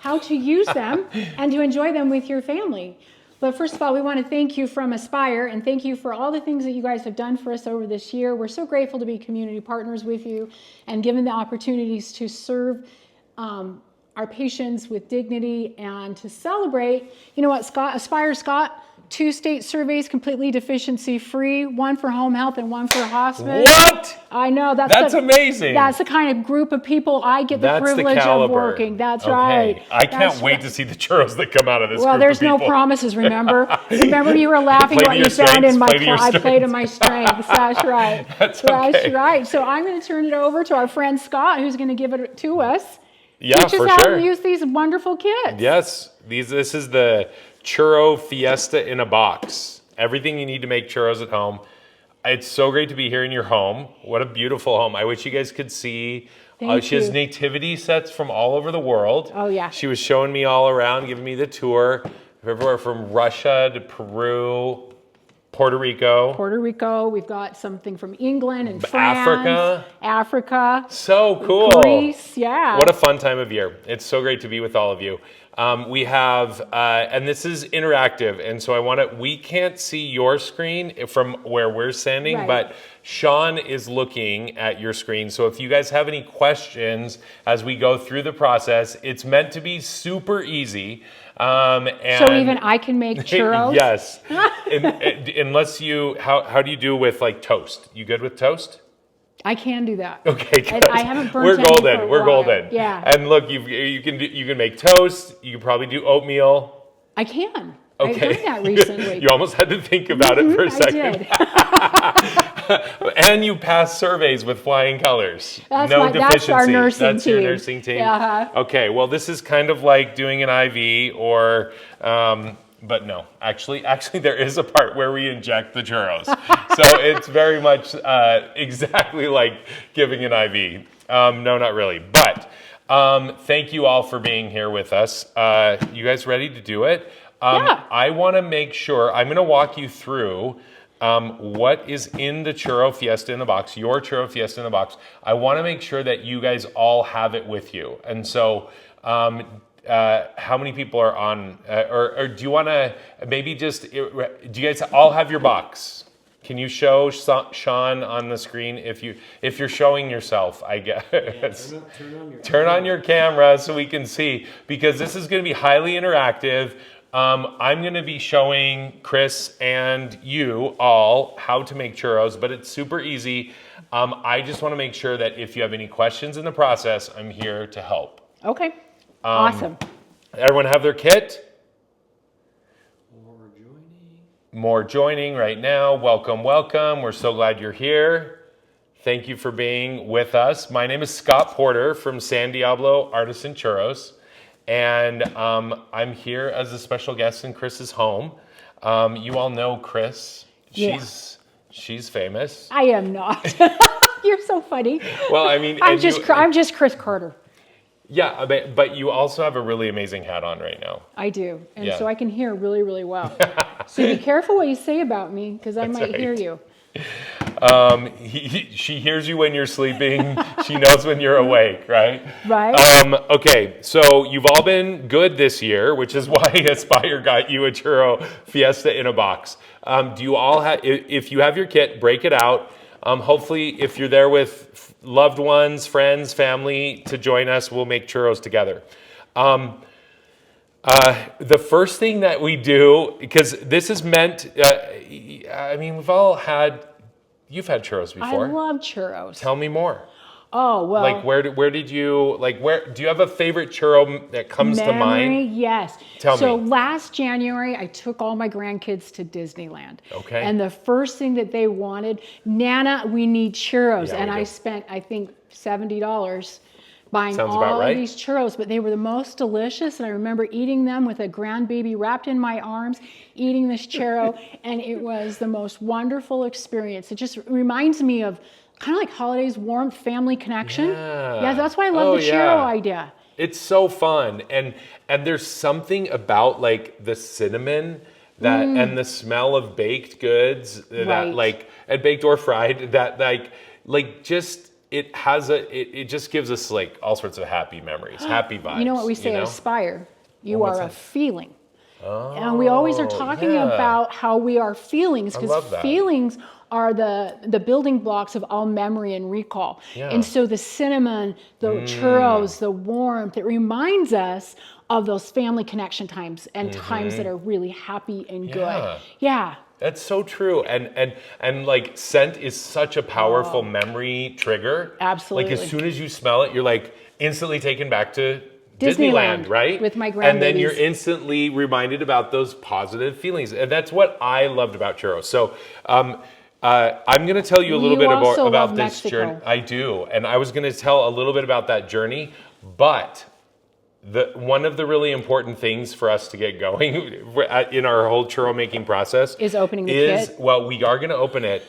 how to use them and to enjoy them with your family. But first of all, we want to thank you from Aspire and thank you for all the things that you guys have done for us over this year. We're so grateful to be community partners with you and given the opportunities to serve our patients with dignity and to celebrate. You know what, Aspire Scott, 2 state surveys completely deficiency free, 1 for home health and 1 for hospice. What? I know. That's amazing. That's the kind of group of people I get the privilege of working. That's right. I can't wait to see the churros that come out of this Well, group there's of people. no promises, remember? Remember you were laughing what you found in my I played to my strengths. That's right. That's okay. That's right. So I'm going to turn it over to our friend Scott, who's going to give it to us. Yeah, Teach us for how sure. to use these wonderful kits. Yes, this is the Churro Fiesta in a box. Everything you need to make churros at home. It's so great to be here in your home. What a beautiful home. I wish you guys could see. She has nativity sets from all over the world. Oh, yeah. She was showing me all around, giving me the tour. Everywhere from Russia to Peru, Puerto Rico. We've got something from England and France. Africa. So cool. Greece, yeah. What a fun time of year. It's so great to be with all of you. We have, and this is interactive, and so we can't see your screen from where we're standing, right. But Sean is looking at your screen. So if you guys have any questions as we go through the process, it's meant to be super easy. And so even I can make churros? Yes. Unless how do you do with like toast? You good with toast? I can do that. Okay, good. I haven't burnt We're any golden. for a We're while. golden. Yeah. And look, you can make toast. You can probably do oatmeal. I can. Okay. I've done that recently. You almost had to think about it for a second. I did. And you passed surveys with flying colors. That's deficiency. our nursing That's team. Your nursing team. Uh-huh. Okay. Well, this is kind of like doing an IV or. But no, actually, there is a part where we inject the churros. So it's very much exactly like giving an IV. No, not really. But thank you all for being here with us. You guys ready to do it? Yeah. I want to make sure, I'm going to walk you through what is in the Churro Fiesta in a box, your Churro Fiesta in a box. I want to make sure that you guys all have it with you. And so how many people are on, or do you want to maybe just, do you guys all have your box? Can you show Sean on the screen if you're showing yourself, I guess? Yeah, turn on your camera so we can see, because this is going to be highly interactive. I'm going to be showing Chris and you all how to make churros, but it's super easy. I just want to make sure that if you have any questions in the process, I'm here to help. Okay. Awesome. Everyone have their kit? More joining right now. Welcome, welcome. We're so glad you're here. Thank you for being with us. My name is Scott Porter from San Diablo Artisan Churros, and I'm here as a special guest in Chris's home. You all know Chris. She's famous. I am not. You're so funny. Well, I mean, I'm just Chris Carter. Yeah, but you also have a really amazing hat on right now. I do, and so I can hear really, really well. So be careful what you say about me, because I might hear you. She hears you when you're sleeping. She knows when you're awake, right? Right. Okay, so you've all been good this year, which is why Aspire got you a Churro Fiesta in a box. Do you all have? If you have your kit, break it out. Hopefully, if you're there with loved ones, friends, family to join us, we'll make churros together. The first thing that we do, because this is meant, I mean, you've had churros before. I love churros. Tell me more. Oh, well. Like, where do you have a favorite churro that comes to mind? Yes. Tell me. So last January, I took all my grandkids to Disneyland. Okay. And the first thing that they wanted, Nana, we need churros. Yeah, and I spent, I think, $70 buying Sounds all about right. of these churros, but they were the most delicious. And I remember eating them with a grandbaby wrapped in my arms, eating this churro, and it was the most wonderful experience. It just reminds me of kind of like holidays, warmth, family connection. Yeah, that's why I love the churro idea. It's so fun, and there's something about like the cinnamon that and the smell of baked goods that like and baked or fried that like just it just gives us like all sorts of happy memories, happy vibes. You know what we say at Aspire? You what's are a that? feeling. And we always are talking about how we are feelings, because feelings are the building blocks of all memory and recall. And so the cinnamon, the churros, the warmth, it reminds us of those family connection times and times that are really happy and good. Yeah. That's so true. And like scent is such a powerful memory trigger. Absolutely. Like as soon as you smell it, you're like instantly taken back to Disneyland, right? With my grandbabies. And then you're instantly reminded about those positive feelings. And that's what I loved about churros. So I'm going to tell you a little bit about this journey. I do. And I was going to tell a little bit about that journey. But one of the really important things for us to get going in our whole churro making process is opening the kit. Well, we are going to open it,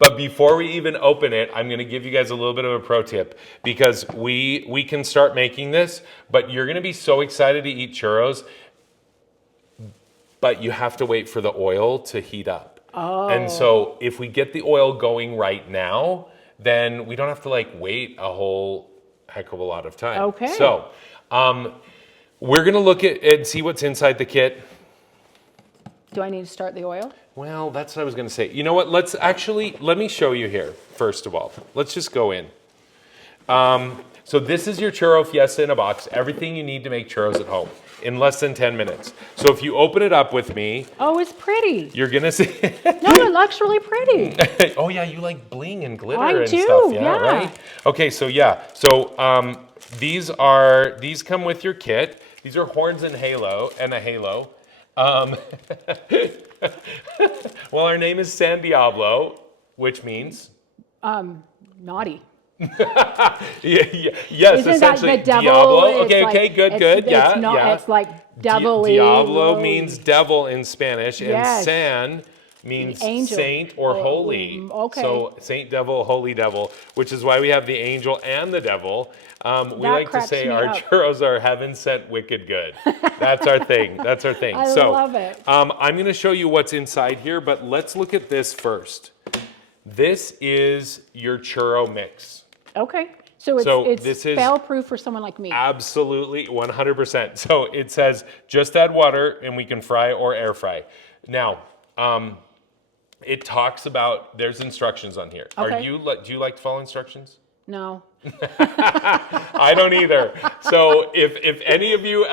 but before we even open it, I'm going to give you guys a little bit of a pro tip, because we can start making this, but you're going to be so excited to eat churros, but you have to wait for the oil to heat up. And so if we get the oil going right now, then we don't have to like wait a whole heck of a lot of time. Okay. So we're going to look at and see what's inside the kit. Do I need to start the oil? Well, that's what I was going to say. You know what? Let me show you here, first of all. Let's just go in. So this is your churro fiesta in a box. Everything you need to make churros at home in less than 10 minutes. So if you open it up with me. Oh, it's pretty. You're going to see. No, it looks really pretty. Oh, yeah. You like bling and glitter and stuff. Yeah, right? Okay, so yeah. So these come with your kit. These are horns and a halo. Well, our name is San Diablo, which means? Naughty. Yes, Isn't essentially that the devil? Diablo. It's Okay, good. It's like devil. Diablo means devil in Spanish, and Yes. San means Angel. saint or holy. Okay. So saint devil, holy devil, which is why we have the angel and the devil. We like to say our churros are heaven sent wicked good. That's our thing. That's our thing. I love it. I'm going to show you what's inside here, but let's look at this first. This is your churro mix. Okay. So it's fail-proof for someone like me. Absolutely, 100%. So it says just add water and we can fry or air fry. Now, it talks about, there's instructions on here. Okay. Do you like to follow instructions? No. I don't either. So if any of you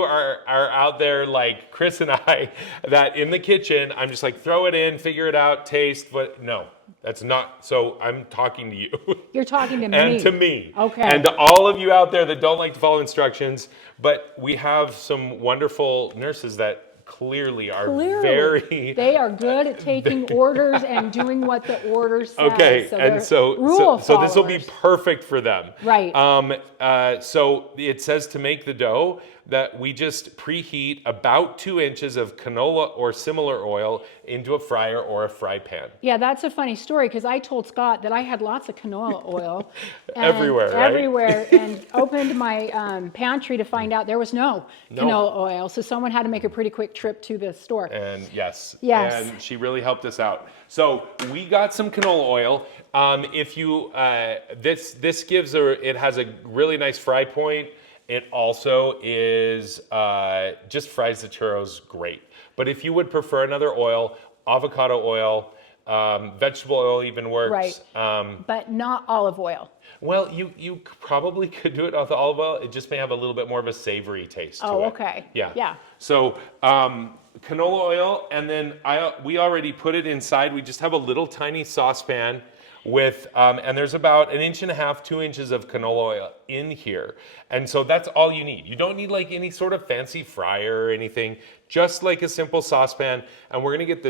are out there like Chris and I, that in the kitchen, I'm just like, throw it in, figure it out, taste, but no, that's not. So I'm talking to you. You're talking to me. And to me. Okay. And to all of you out there that don't like to follow instructions, but we have some wonderful nurses that clearly are very. They are good at taking orders and doing what the order says. Okay, so this will be perfect for them. Right. So it says to make the dough that we just preheat about 2 inches of canola or similar oil into a fryer or a fry pan. Yeah, that's a funny story, because I told Scott that I had lots of canola oil everywhere, and opened my pantry to find out there was no canola oil. So someone had to make a pretty quick trip to the store. And yes, and she really helped us out. So we got some canola oil. If you this gives it has a really nice fry point. It also is just fries the churros great. But if you would prefer another oil, avocado oil, vegetable oil even works. Right. But not olive oil. Well, you probably could do it with olive oil. It just may have a little bit more of a savory taste to it. Oh, okay. Yeah. So canola oil, and then we already put it inside. We just have a little tiny saucepan with, and there's about 1.5 inches, 2 inches of canola oil in here. And so that's all you need. You don't need like any sort of fancy fryer or anything, just like a simple saucepan. And we're gonna get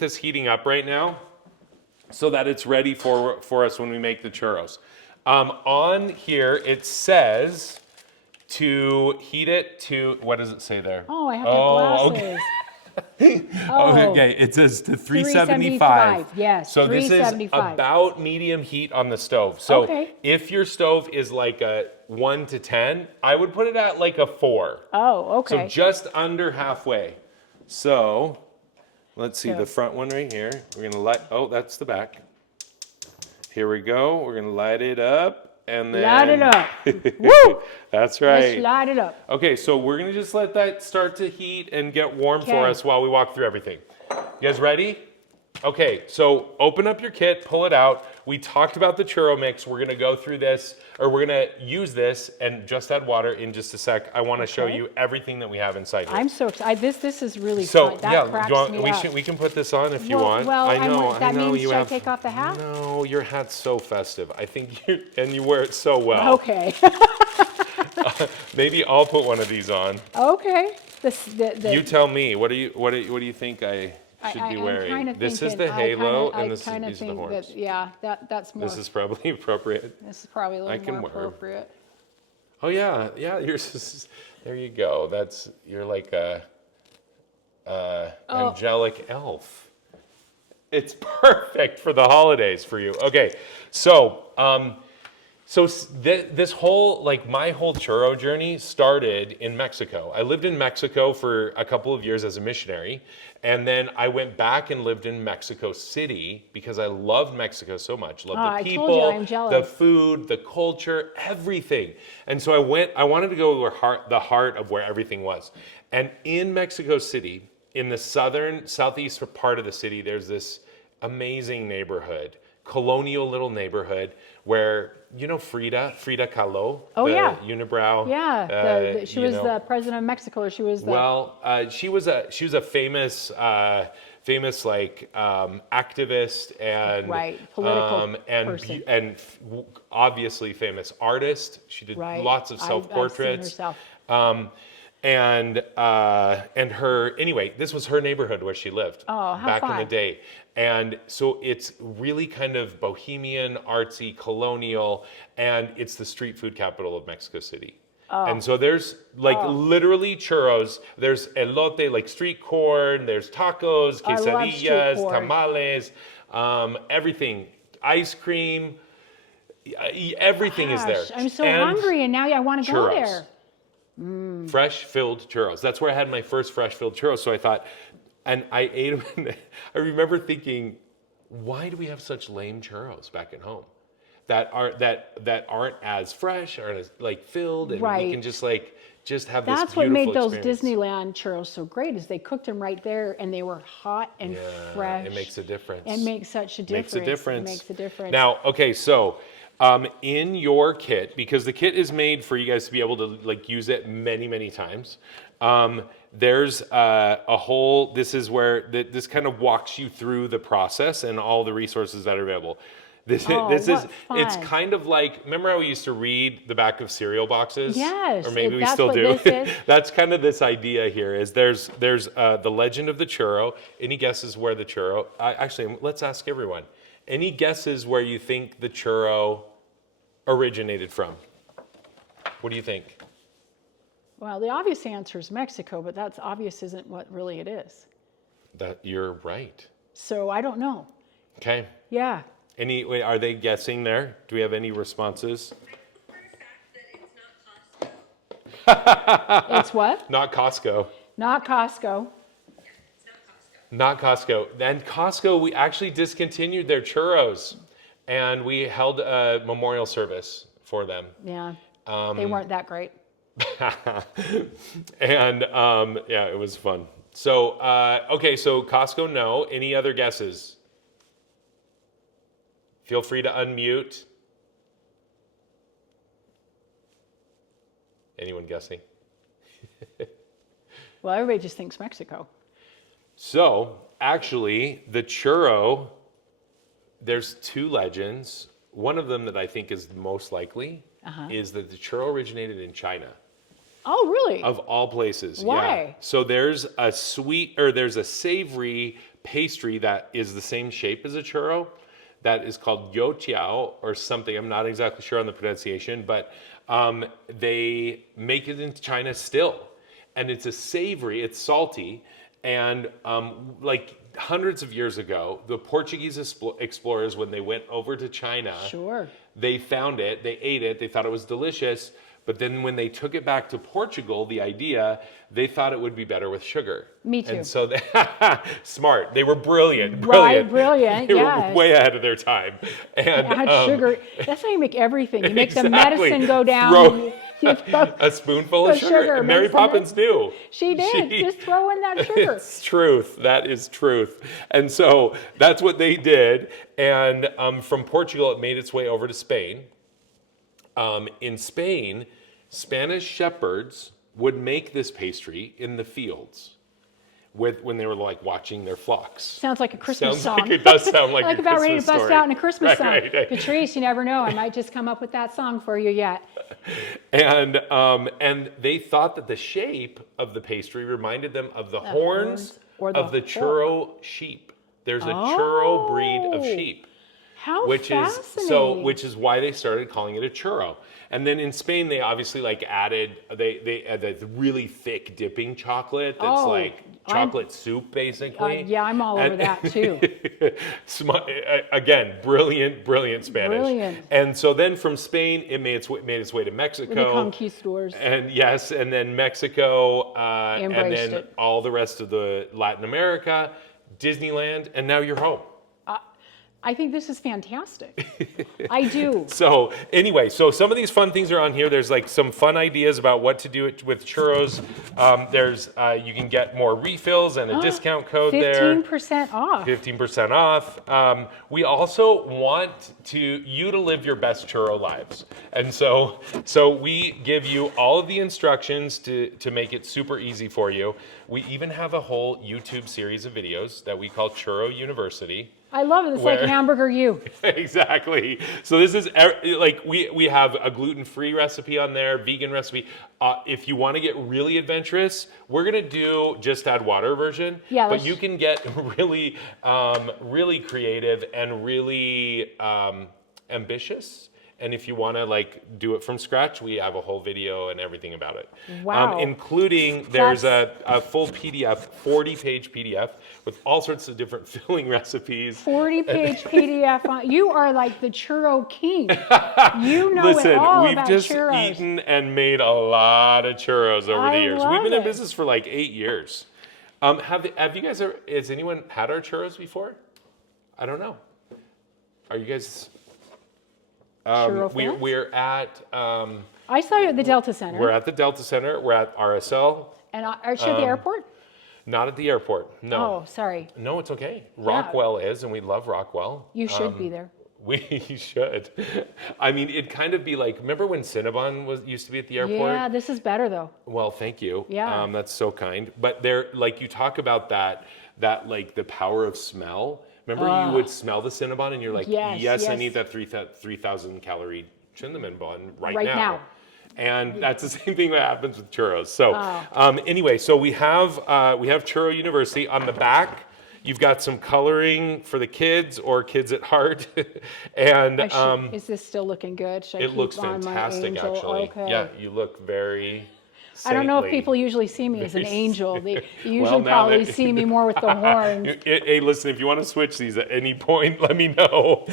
this heating up right now so that it's ready for us when we make the churros. On here, it says to heat it to, what does it say there? Oh, I have glasses. Okay. Okay, it says to 375. Yes, so this is about medium heat on the stove. So if your stove is like a 1 to 10, I would put it at like a 4. Oh, okay. So just under halfway. So let's see the front one right here. We're gonna that's the back. Here we go. We're gonna light it up, and then Light it up. Woo! That's Let's right. light it up. Okay, so we're gonna just let that start to heat and get warm for Okay. us while we walk through everything. You guys ready? Okay, so open up your kit, pull it out. We talked about the churro mix. We're gonna go through this, or we're gonna use this and just add water in just a sec. I wanna show you everything that we have inside here. I'm so excited. This is really So fun. That yeah, cracks do you want, me up. we can put this on if you Well- want. well, I know, that I know means you should I have. take off the hat? No, your hat's so festive. I think you wear it so well. Okay. Maybe I'll put one of these on. Okay. You tell me. What do you think I should be wearing? I'm kinda This is thinking- the halo, I and these kinda are the think horns. that, yeah, that's more. This is probably appropriate. This is probably a I little can more wear 'em. appropriate. Oh yeah, yeah. There you go. You're like a Oh. angelic elf. It's perfect for the holidays for you. Okay, so this whole, like, my whole churro journey started in Mexico. I lived in Mexico for a couple of years as a missionary, and then I went back and lived in Mexico City because I loved Mexico so much. Loved the I people, told you, I'm jealous. the food, the culture, everything. And so I wanted to go to the heart of where everything was. And in Mexico City, in the southeast part of the city, there's this amazing neighborhood, colonial little neighborhood where, you know, Frida Kahlo, Oh, the yeah. unibrow. Yeah, she was you know. the president of Mexico. Or she was the. Well, she was a famous like activist and Right, political and person. obviously famous artist. She did Right. lots of I've seen self-portraits. herself. And her, anyway, this was her neighborhood where she lived Oh, how back in fun. the day. And so it's really kind of bohemian, artsy, colonial, and it's the street food capital of Mexico City. And so there's like literally churros. There's elote, like street corn. There's tacos, I love street quesadillas, corn. tamales, everything, ice cream. Everything is there. Gosh, I'm so And hungry, and now I want to go churros. there. Fresh filled churros. That's where I had my first fresh filled churros. So I thought, and I ate them. And I remember thinking, why do we have such lame churros back at home that aren't as fresh, aren't as like filled, and we Right. can just have this That's what made beautiful those experience. Disneyland churros so great. Is they cooked them right there, and they were hot and Yeah, fresh. it makes a difference. It makes such a difference. Makes a difference. It makes a difference. Now, okay, so in your kit, because the kit is made for you guys to be able to like use it many, many times. There's a whole. This is where this kind of walks you through the process and all the resources that are available. This Oh, is what it's fun. kind of like, remember how we used to read the back of cereal boxes? Yes, Or maybe we that's still what do. this is. That's kind of this idea here. Is there's the legend of the churro. Any guesses where the churro? Actually, let's ask everyone. Any guesses where you think the churro originated from? What do you think? Well, the obvious answer is Mexico, but that's obvious isn't what really it is. That you're right. So I don't know. Okay. Yeah. Wait, are they guessing there? Do we have any responses? It's what? Not Costco. Not Costco. Not Costco. Then Costco, we actually discontinued their churros, and we held a memorial service for them. Yeah. They weren't that great. And yeah, it was fun. So okay, so Costco, no. Any other guesses? Feel free to unmute. Anyone guessing? Well, everybody just thinks Mexico. So, actually, the churro, there's two legends. One of them that I think is most likely is that the churro originated in China. Oh, really? Of all places. Why? Yeah. So there's a savory pastry that is the same shape as a churro that is called youtiao or something. I'm not exactly sure on the pronunciation, but they make it in China still. And it's a savory, it's salty. And like hundreds of years ago, the Portuguese explorers, when they went over to China, Sure. they found it, they ate it, they thought it was delicious, But then when they took it back to Portugal, the idea, they thought it would be better with sugar. Me too. And so they, smart. They were brilliant. Right, brilliant, They yes. were way ahead of their time. And Add sugar. That's how you make everything. You make the Exactly. medicine go down. Throw you throw a spoonful of sugar. And Mary makes the Poppins knew. She did. Just throw in that sugar. It's truth. That is truth. And so that's what they did. And from Portugal, it made its way over to Spain. In Spain, Spanish shepherds would make this pastry in the fields when they were like watching their flocks. Sounds like a Christmas song. Like it does sound like like a about Christmas ready to bust story. out in a Christmas song. Right. Patrice, you never know. I might just come up with that song for you yet. And they thought that the shape of the pastry reminded them of the horns or of the churro sheep. There's a churro breed of sheep. How which fascinating. which is why they started calling it a churro. And then in Spain, they obviously like added they added really thick dipping chocolate that's like chocolate soup basically. Yeah, I'm all over that too. Again, brilliant Spanish. Brilliant. And so then from Spain, it made its way to Mexico. The conquistadors. And yes, and then Mexico, and Embraced then it. all the rest of the Latin America, Disneyland, and now you're home. I think this is fantastic. I do. So anyway, so some of these fun things are on here. There's like some fun ideas about what to do with churros. There's you can get more refills and a discount code 15% off. 15% off. We also want you to live your best churro lives. And so we give you all of the instructions to make it super easy for you. We even have a whole YouTube series of videos that we call Churro University. I love it. It's like Hamburger U. Exactly. So this is like we have a gluten-free recipe on there, vegan recipe. If you want to get really adventurous, we're gonna do just add water version. Yeah. But you can get really, really creative and really ambitious. And if you want to like do it from scratch, we have a whole video and everything about it. Wow. Including there's a full PDF, 40-page PDF with all sorts of different filling recipes. 40-page PDF. You are like the churro king. You know Listen, it all we've about just churros. eaten and made a lot of churros over the years. love We've been in it. business for like 8 years. Have you guys ever? Has anyone had our churros before? I don't know. Are you guys? Churro fans? We're at. I saw you at the Delta Center. We're at the Delta Center. We're at RSL. And are you at the airport? Not at the airport. No. Oh, sorry. No, it's okay. Rockwell is, and we love Rockwell. You should be there. We should. I mean, it'd kind of be like, remember when Cinnabon used to be at the airport? Yeah, this is better though. Well, thank you. Yeah. That's so kind. But there, like you talk about that like the power of smell. Remember you would smell the Cinnabon and you're like, yes, I need that 3,000 calorie cinnamon bun right now. And that's the same thing that happens with churros. So anyway, so we have Churro University on the back. You've got some coloring for the kids or kids at heart. And Is this still looking good? Should I it keep looks on my fantastic, angel? actually. Okay. Yeah, you look very I don't know if saintly. people usually see me as an angel. They usually Well, now probably that- see me more with the horns. Hey, listen, if you want to switch these at any point, let me know.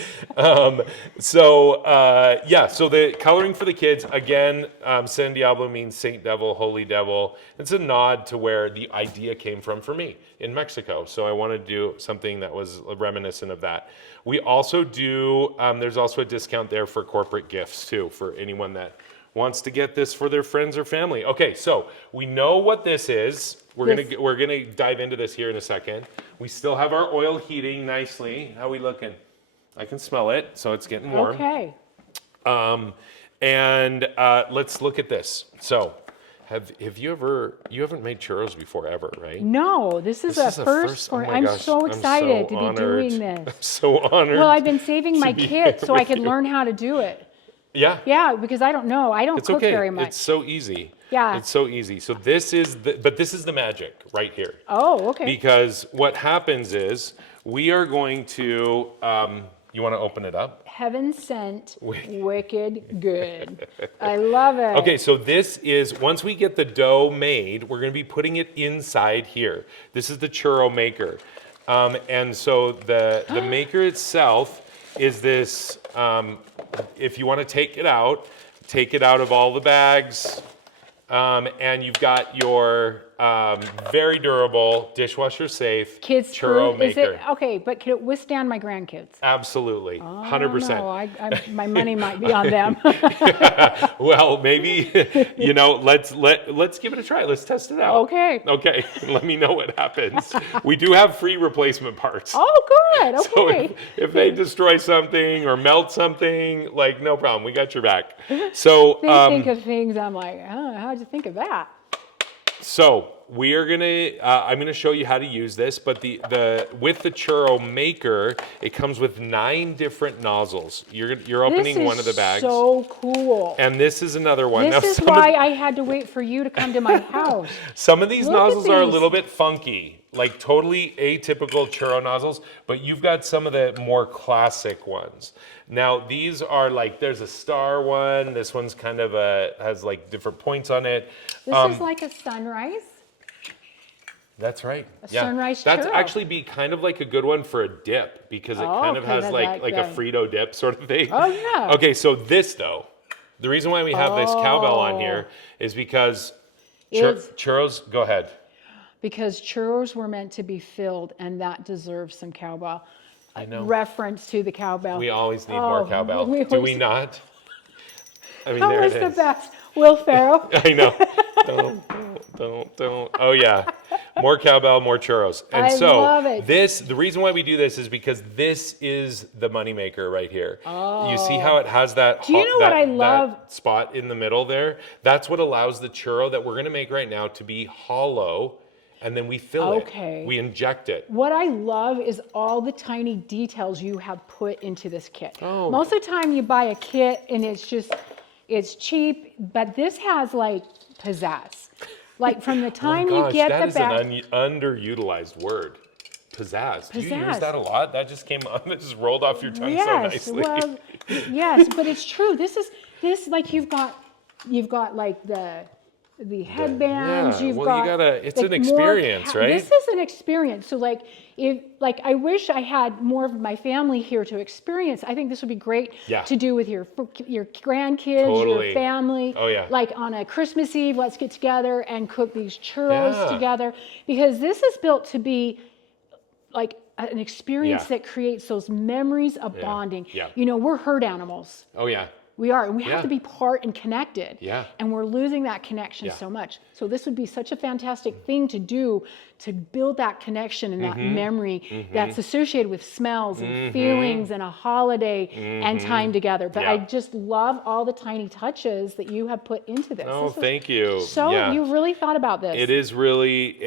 So the coloring for the kids, again, San Diablo means Saint Devil, Holy Devil. It's a nod to where the idea came from for me in Mexico. So I wanted to do something that was reminiscent of that. We also do, there's also a discount there for corporate gifts too, for anyone that wants to get this for their friends or family. Okay, so we know what this is. We're gonna dive into this here in a second. We still have our oil heating nicely. How are we looking? I can smell it, so it's getting warm. Okay. Let's look at this. So, have you haven't made churros before ever, right? No, this is a first for oh my I'm gosh, so I'm excited so to be honored. doing I'm this. so honored. Well, I've been saving my be kit so I with could you. learn how to do it. Yeah. Yeah, because I don't know. I don't It's cook okay. very much. It's so easy. Yeah. It's so easy. So this is the magic right here. Oh, okay. Because what happens is we are going to, you want to open it up? Heaven sent, wicked good. I love it. Okay, so this is, once we get the dough made, we're going to be putting it inside here. This is the churro maker. And so the maker itself is this, if you want to take it out, take it out of all the bags. And you've got your very durable, dishwasher safe Kids churro proof. Is maker. it okay? But can it withstand my grandkids? Absolutely, 100%. No, my money might be on them. Well, maybe let's give it a try. Let's test it out. Okay. Okay. Let me know what happens. We do have free replacement parts. Oh, good. So Okay. if they destroy something or melt something, like no problem, we got your back. So They think of things. I'm like, oh, how'd you think of that? So we are I'm gonna show you how to use this, but with the churro maker, it comes with 9 different nozzles. You're opening one of the bags. So cool. And this is another one. This is why I had to wait for you to come to my house. Some of these Look at nozzles are a these. little bit funky, like totally atypical churro nozzles, but you've got some of the more classic ones. Now these are like, there's a star one. This one's kind of has like different points on it. This is like a sunrise. That's right. Sunrise That's churro. actually be kind of like a good one for a dip because it kind of okay, has like a Frito dip sort of thing. Oh, yeah. Okay, so this though, the reason why we have this cowbell on here is because churros. Go ahead. Because churros were meant to be filled, and that deserves some cowbell. I know. Reference to the cowbell. We always need more cowbell. Do we not? I mean, How there was it the is. best? Will Ferrell. I know. Don't. Oh yeah, more cowbell, more churros. And I so love it. the reason why we do this is because this is the moneymaker right here. You see how it has that Do you know what I love? that spot in the middle there? That's what allows the churro that we're gonna make right now to be hollow, and then we fill Okay. it. We inject it. What I love is all the tiny details you have put into this kit. Oh. Most of the time you buy a kit and it's cheap, but this has like pizzazz. Like from the time you get that the is bag. an underutilized word. Pizzazz. Do you use Pizzazz. that a lot? That just came on. That just rolled off your tongue so Yes, nicely. well, yes, but it's true. This like you've got like the headbands. Yeah, You've well, got. you gotta. It's like, an more experience, right? This is an experience. So I wish I had more of my family here to experience. I think this would be great to do with your grandkids, Totally. your family. Oh, yeah. Like on a Christmas Eve, let's get together and cook these churros together, because this is built to be like an experience that creates those memories of bonding. Yeah. You know, we're herd animals. Oh yeah. We are, and we have to be part and connected. Yeah. And we're losing that connection so much. So this would be such a fantastic thing to do to build that connection and that memory that's associated with smells and feelings and a holiday and time together. But I just love all the tiny touches that you have put into this. Oh, This is thank you. So you really thought about this. It is really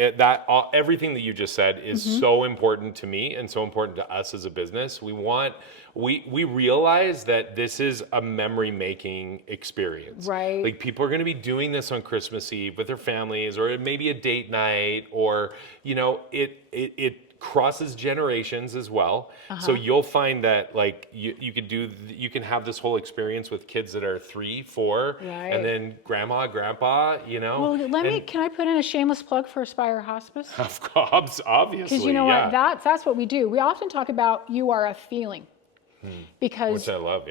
everything that you just said is so important to me and so important to us as a business. We realize that this is a memory making experience. Right. Like people are going to be doing this on Christmas Eve with their families, or maybe a date night, or it crosses generations as well. So you'll find that like you can have this whole experience with kids that are 3, 4, and then grandma, grandpa, Well, can I put in a shameless plug for Aspire Hospice? Of course, obviously. Because you know what, that's what we do. We often talk about you are a feeling. Because Which I love,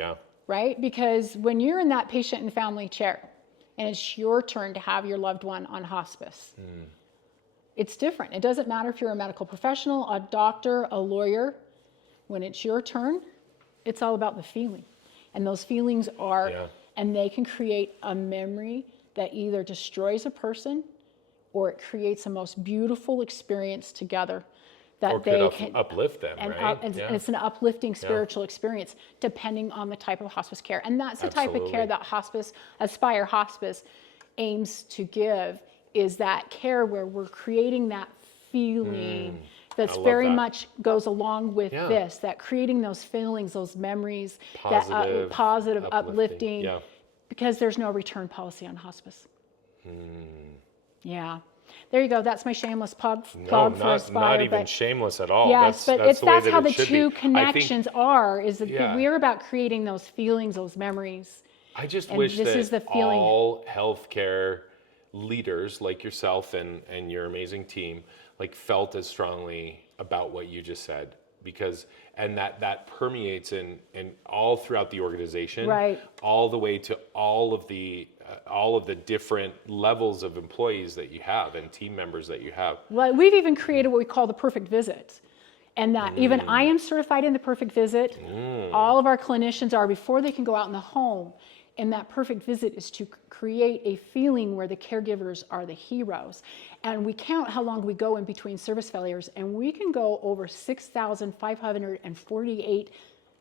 right? Because when you're in that patient and family chair and it's your turn to have your loved one on hospice, it's different. It doesn't matter if you're a medical professional, a doctor, a lawyer. When it's your turn, it's all about the feeling. And those feelings and they can create a memory that either destroys a person or it creates a most beautiful experience together. Or could uplift them, right? And it's an uplifting spiritual experience, depending on the type of hospice care. And that's the type of care that Aspire Hospice aims to give, is that care where we're creating that feeling that's very much goes along with this, that creating those feelings, those memories, positive, uplifting, because there's no return policy on hospice. Yeah. There you go. That's my shameless plug for Aspire. Not even shameless at all. Yes, that's how the should two be. connections are. Is that we're about creating those feelings, those memories. I just and wish this that is the feeling. all healthcare leaders like yourself and your amazing team like felt as strongly about what you just said. because and that permeates in all throughout the organization, Right. all the way to all of the different levels of employees that you have and team members that you have. Well, we've even created what we call the perfect visit. And that even I am certified in the perfect visit. All of our clinicians are before they can go out in the home. And that perfect visit is to create a feeling where the caregivers are the heroes. And we count how long we go in between service failures, and we can go over 6,548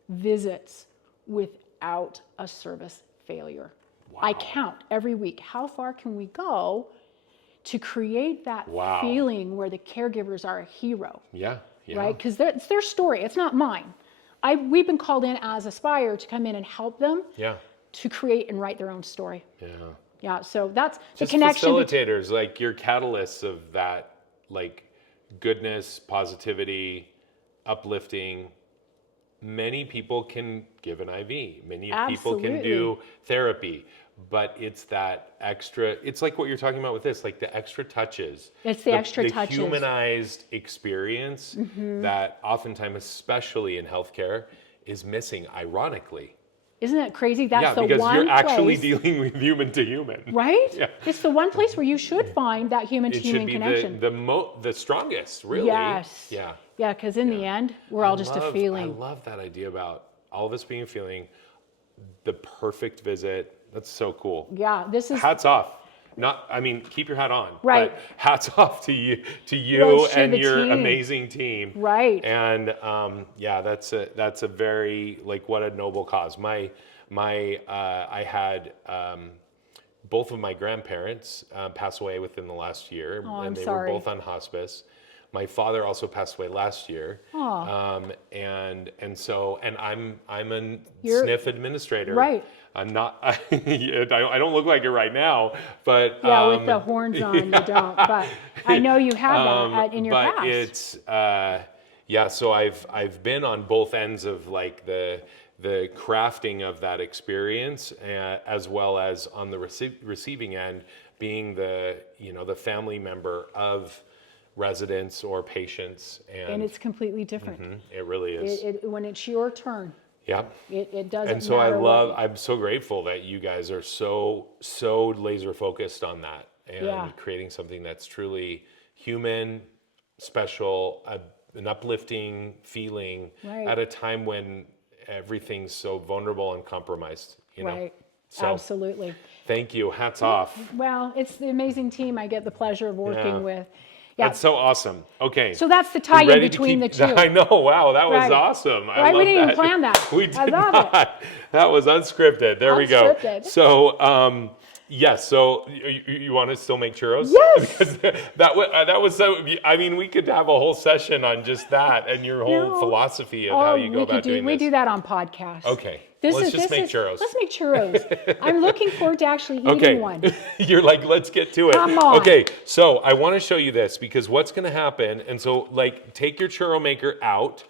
visits without a service failure. Wow. I count every week. How far can we go to create that Wow. feeling where the caregivers are a hero? Yeah. Right? Because it's their story. It's not mine. We've been called in as Aspire to come in and help them to create and write their own story. Yeah. So that's just the connection. Facilitators, like your catalysts of that, like goodness, positivity, uplifting. Many people can give an IV. Many people can do therapy. But it's that extra, it's like what you're talking about with this, like the extra touches. It's the extra touches. The humanized experience that oftentimes, especially in healthcare, is missing, ironically. Isn't that crazy? That's the one because you're actually place, dealing with human to human. right? Yeah. It's the one place where you should find that human to human connection. It should be the strongest, really. Yes. Yeah. Yeah, because in the end, we're all just a feeling. I love that idea about all of us being a feeling. The perfect visit. That's so cool. Yeah, this is hats off. Keep your hat on. Right. But hats off to you Well, and your team. amazing team. Right. And that's a very, like, what a noble cause. I had both of my grandparents pass away within the last year, and they were both on hospice. My father also passed away last year. And I'm a SNF administrator. Right. I'm not. I don't look like it right now, but with the horns on, you don't. But I know you have that in your past. But it's So I've been on both ends of like the crafting of that experience, as well as on the receiving end, being the family member of residents or patients, and it's completely different. It really is. When it's your turn. Yeah. It doesn't. And so matter I'm so grateful that you guys are so laser focused on that and creating something that's truly human, special, an uplifting feeling at a time when everything's so vulnerable and compromised, Right. So, absolutely. Thank you. Hats off. Well, it's the amazing team I get the pleasure of working with. Yeah. That's so awesome. Okay. So that's the tie-in between the two. I know. Wow, that was awesome. Right, we didn't even plan that. We did I love not. it. That was unscripted. There we go. Unscripted. So, yes. So you want to still make churros? Yes. Because that was so. I mean, we could have a whole session on just that and your whole philosophy of how you go about doing this. We do that on podcasts. Okay. Let's just make churros. Let's make churros. I'm looking forward to actually eating one. You're like, let's get to it. Come on. Okay, so I want to show you this because what's going to happen, and so like take your churro maker out,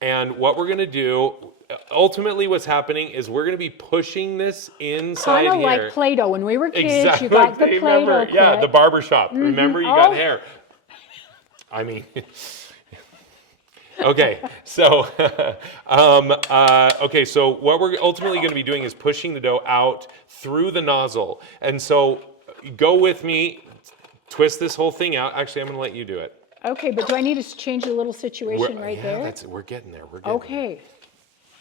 and what we're going to do, ultimately what's happening is we're going to be pushing this inside here. Kind of like Play-Doh. When we were kids, Exactly. you got the Play-Doh kit. Yeah, the barber shop. Remember, you got hair. I mean... Okay, so so what we're ultimately going to be doing is pushing the dough out through the nozzle. And so go with me, twist this whole thing out. Actually, I'm going to let you do it. Okay, but do I need to change the little situation there? We're getting there. Okay,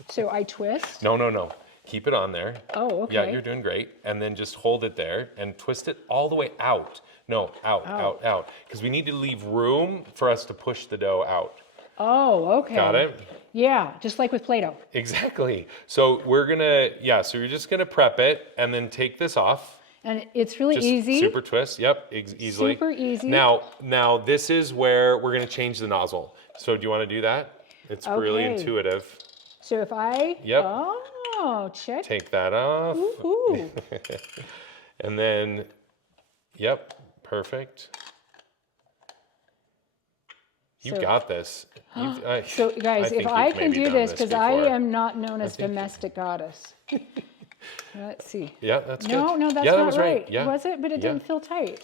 so I twist. No. Keep it on there. Oh, okay. Yeah, you're doing great. And then just hold it there and twist it all the way out. No, out. Because we need to leave room for us to push the dough out. Oh, okay. Got it? Yeah, just like with Play-Doh. Exactly. So we're gonna, so you're just gonna prep it and then take this off. And it's really just easy. Super twist, yep, easily. Super easy. Now this is where we're gonna change the nozzle. So do you wanna do that? It's really intuitive. So if I, check. Take that off. Woohoo. And then, perfect. You've got this. So guys, if I can do this, because I am not known as domestic goddess. Let's see. Yeah, that's good. No, that's that not was right. Yeah. Was it? But it didn't feel tight.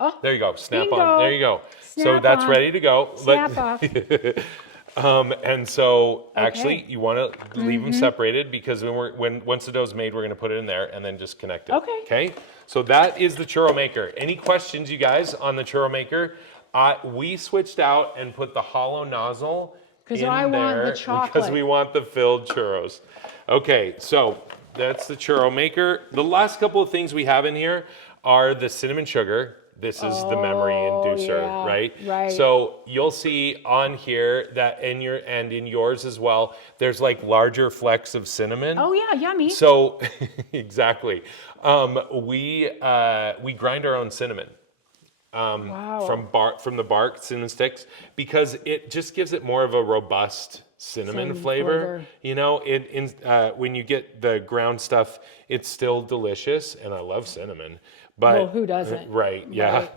Oh, there you go. Snap bingo. on. There you go. So that's on. ready to go. Snap off. And so actually Okay. you want to leave them separated because once the dough's made, we're going to put it in there and then just connect it. Okay. Okay. So that is the churro maker. Any questions, you guys, on the churro maker? We switched out and put the hollow nozzle in there I want the chocolate. because we want the filled churros. Okay, so that's the churro maker. The last couple of things we have in here are the cinnamon sugar. This is the memory inducer, yeah, right? right. So you'll see on here that in yours as well, there's like larger flecks of cinnamon. Oh yeah, yummy. So exactly, we grind our own cinnamon. Wow. From the bark cinnamon sticks because it just gives it more of a robust cinnamon flavor. You know, when you get the ground stuff, it's still delicious, and I love cinnamon. But Well, who doesn't? Right? Yeah.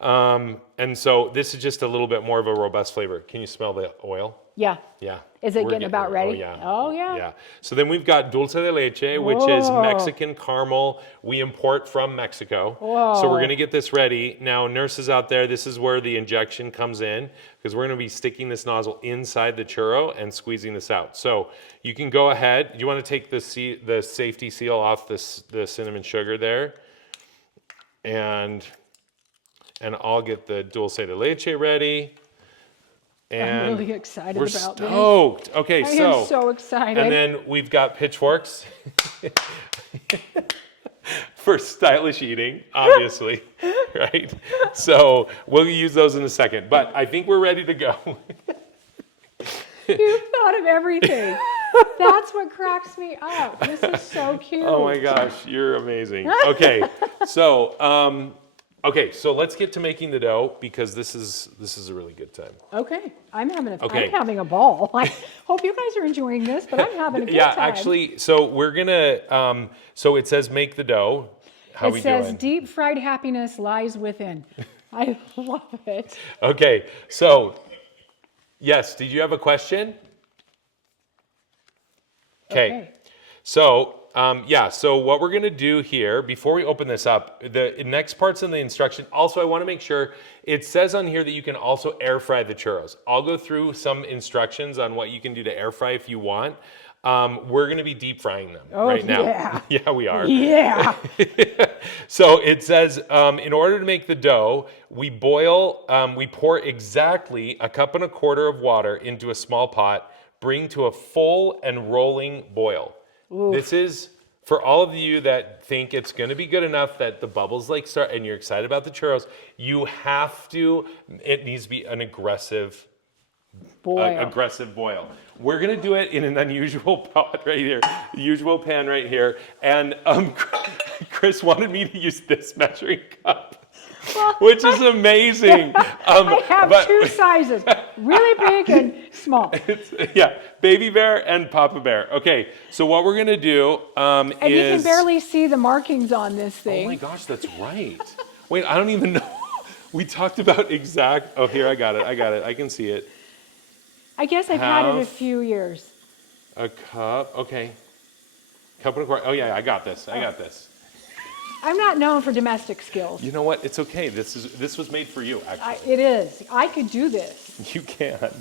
Right. And so this is just a little bit more of a robust flavor. Can you smell the oil? Yeah. Yeah. Is it We're getting about ready? Oh yeah. Oh yeah. Yeah. So then we've got dulce de leche, which is Mexican caramel. We import from Mexico. Whoa. So we're gonna get this ready. Now, nurses out there, this is where the injection comes in because we're gonna be sticking this nozzle inside the churro and squeezing this out. So you can go ahead. You want to take the safety seal off the cinnamon sugar there, and I'll get the dulce de leche ready. And I'm really excited we're about stoked. this. Okay, I am so excited. and then we've got pitchforks for stylish eating, obviously, right? So we'll use those in a second. But I think we're ready to go. You thought of everything. That's what cracks me up. This is so cute. Oh my gosh, you're amazing. Okay, so so let's get to making the dough because this is a really good time. Okay, I'm having a ball. I hope you guys are enjoying this, but I'm having a good time. Yeah, actually, so we're gonna. So it says make the dough. How it we says doing? deep fried happiness lies within. I love it. Okay, so yes, did you have a question? Okay. So so what we're going to do here, before we open this up, the next part's in the instruction. Also, I want to make sure, it says on here that you can also air fry the churros. I'll go through some instructions on what you can do to air fry if you want. We're going to be deep frying them right now. Yeah. Yeah, we are. Yeah. So it says, in order to make the dough, we pour exactly 1.25 cups of water into a small pot, bring to a full and rolling boil. Oof. This is for all of you that think it's going to be good enough that the bubbles start and you're excited about the churros. It needs to be an aggressive boil. We're going to do it in an unusual pot right here, usual pan right here. And Chris wanted me to use this measuring cup. Well, which is amazing. I have two sizes, really big and small. Baby bear and Papa Bear. Okay, so what we're gonna do and you can barely see the markings on this thing. Oh my gosh, that's right. Wait, I don't even know. We talked about exact. Oh, here, I got it. I can see it. I guess I've had it a few years. A cup. Okay. Cup and a quarter. Oh yeah, I got this. I'm not known for domestic skills. You know what? It's okay. This was made for you, actually. It is. I could do this. You can.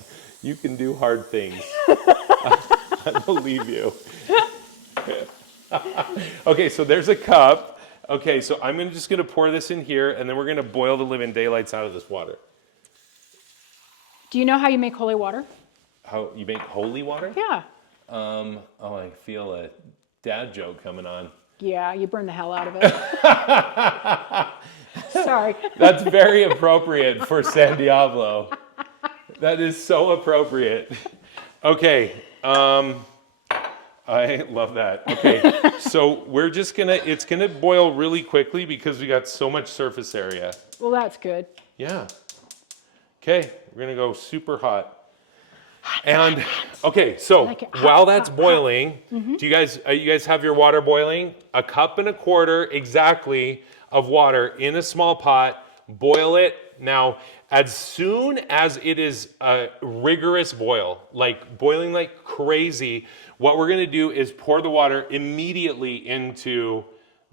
You can do hard things. I believe you. Okay, so there's a cup. Okay, so I'm just going to pour this in here, and then we're going to boil the living daylights out of this water. Do you know how you make holy water? How you make holy water? Yeah. I feel a dad joke coming on. Yeah, you burn the hell out of it. Sorry. That's very appropriate for San Diablo. That is so appropriate. Okay. I love that. Okay. So we're just it's gonna boil really quickly because we got so much surface area. Well, that's good. Yeah. Okay. We're gonna go super hot. And okay, so while that's boiling, do you guys have your water boiling? 1.25 cups exactly of water in a small pot. Boil it. Now, as soon as it is a rigorous boil, like boiling like crazy, what we're going to do is pour the water immediately into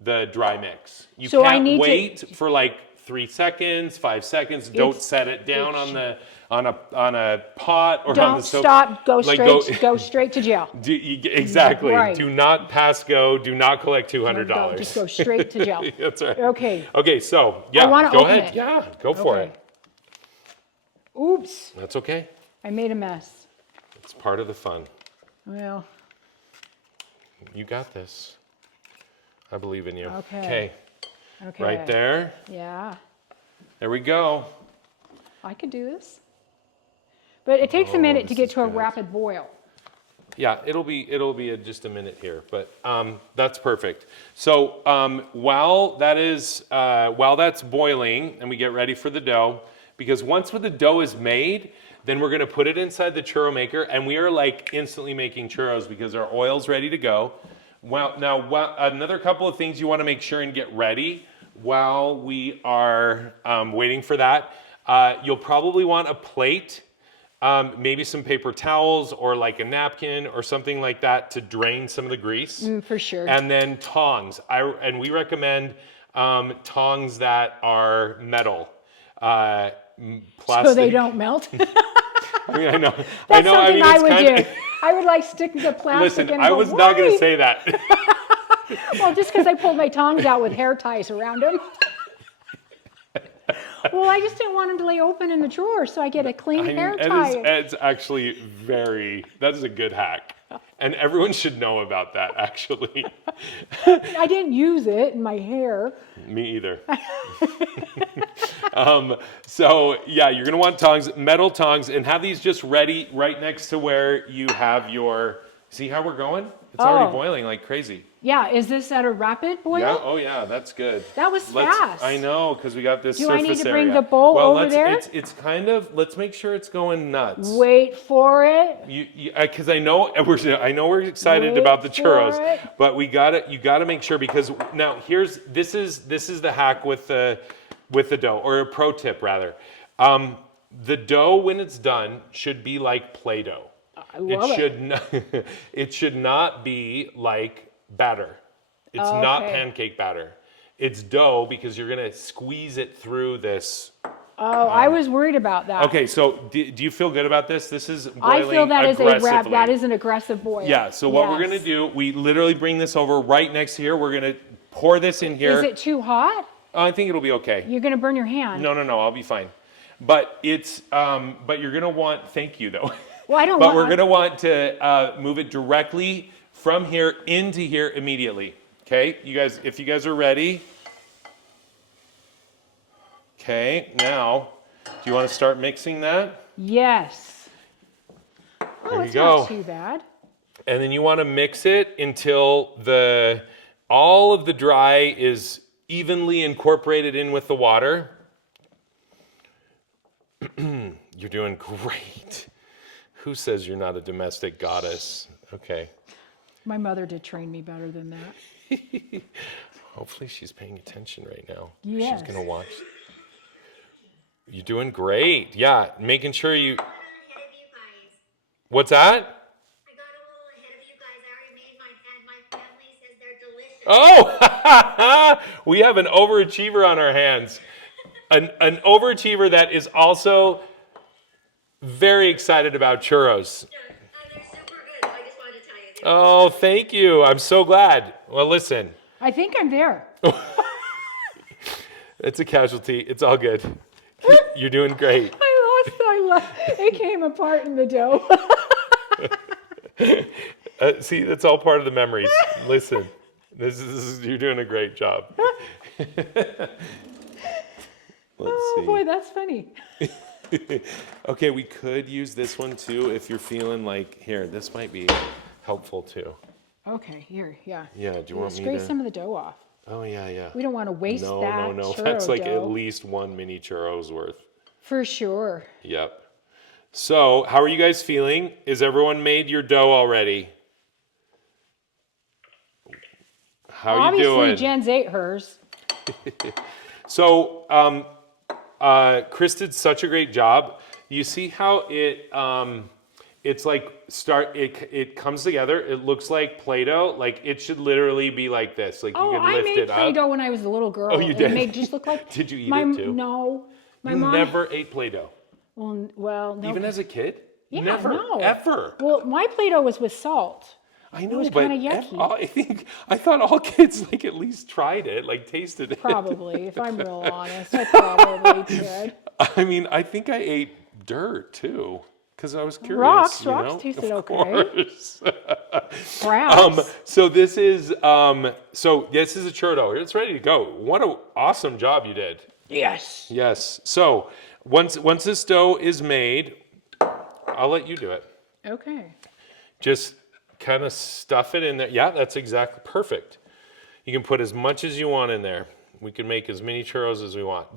the dry mix. You can't wait for like 3 seconds, 5 seconds. Don't set it down on a pot or on the stove. Don't stop. Go Like, straight. Go straight to jail. Exactly. Right. Do not pass go. Do not collect $200. No, just go straight to jail. That's right. Okay. Okay. So yeah, I wanna go open ahead. it. Yeah, go for Okay. it. Oops. That's okay. I made a mess. It's part of the fun. Well. You got this. I believe in you. Okay. Okay. Right there. Yeah. There we go. I could do this. But it takes a minute to this get is to a good. rapid boil. Yeah, it'll be just a minute here, but that's perfect. So while that's boiling and we get ready for the dough, because once the dough is made, then we're gonna put it inside the churro maker, and we are like instantly making churros because our oil's ready to go. Well, now another couple of things you want to make sure and get ready while we are waiting for that. You'll probably want a plate. Maybe some paper towels or like a napkin or something like that to drain some of the grease. For sure. And then tongs. And we recommend tongs that are metal. Plastic. So they don't melt. I mean, I know. That's I something mean, I it's would kinda, do. I would like stick the plastic Listen, and I go, was not going to "Why?" say that. Well, just because I pulled my tongs out with hair ties around them. Well, I just didn't want them to lay open in the drawer, so I get a clean hair tie. It's actually that is a good hack. And everyone should know about that, actually. I didn't use it in my hair. Me either. So yeah, you're gonna want tongs, metal tongs, and have these just ready right next to where you have your, see how we're going? It's already boiling like crazy. Yeah, is this at a rapid boil? Yeah, oh yeah, that's good. That was fast. I know, because we got this Do surface I need to area. bring the bowl over there? It's kind of, let's make sure it's going nuts. Wait for it. Because I know we're excited Wait about the for churros, it. but you gotta make sure, because now this is the hack with the dough, or a pro tip rather. The dough when it's done should be like Play-Doh. I love it. It should not be like batter. It's not Okay. pancake batter. It's dough, because you're gonna squeeze it through this. Oh, I was worried about that. Okay, so do you feel good about this? This is boiling I feel that is aggressively. that is an aggressive boil. Yeah, so what we're gonna do, we literally bring this over right next here. We're gonna pour this in here. Is it too hot? I think it'll be okay. You're gonna burn your hand. No, I'll be fine. But but you're gonna want, thank you though. Well, I don't But want. we're gonna want to move it directly from here into here immediately. Okay, if you guys are ready. Okay, now, do you want to start mixing that? Yes. Oh, There it's you go. not too bad. And then you want to mix it until all of the dry is evenly incorporated in with the water. You're doing great. Who says you're not a domestic goddess? Okay. My mother did train me better than that. Hopefully she's paying attention right now. Yes. She's going to watch. You're doing great. Yeah, making sure you... Ahead of you guys. What's that? I got a little ahead of you guys. I already made mine, and my family says they're delicious. Oh, we have an overachiever on our hands. An overachiever that is also very excited about churros. Yeah, they're super good. I just wanted to tell you. Oh, thank you. I'm so glad. Well, listen, I think I'm there. it's a casualty. It's all good. You're doing great. It came apart in the dough. See, that's all part of the memories. Listen, you're doing a great job. Let's Oh see. boy, that's funny. Okay, we could use this one too if you're feeling like, here, this might be helpful too. Okay, here, yeah. Yeah, do you want me Scrape to? some of the dough off. Oh, yeah. We don't want to waste No. that churro That's like dough. at least one mini churro's worth. For sure. Yep. So, how are you guys feeling? Is everyone made your dough already? How are you doing? Obviously, Jen's ate hers. So, Chris did such a great job. You see how it it's like it comes together. It looks like Play-Doh. Like it should literally be like this. Like you could I lift made it up. Play-Doh when I was a little girl. Oh, you did? It made just look like. Did you eat it too? No. My You mom. never ate Play-Doh, Well, no. even as a kid. Yeah, Never, no. ever. Well, my Play-Doh was with salt. I know, was but kinda yucky. I thought all kids like at least tried it, like tasted it. Probably, if I'm real honest, I probably did. I mean, I think I ate dirt too, because I was curious. Rocks you know? tasted Of okay. course. Perhaps. So this is a churro dough. It's ready to go. What an awesome job you did. Yes. Yes. So once this dough is made, I'll let you do it. Okay. Just kind of stuff it in there. Yeah, that's exactly perfect. You can put as much as you want in there. We can make as many churros as we want.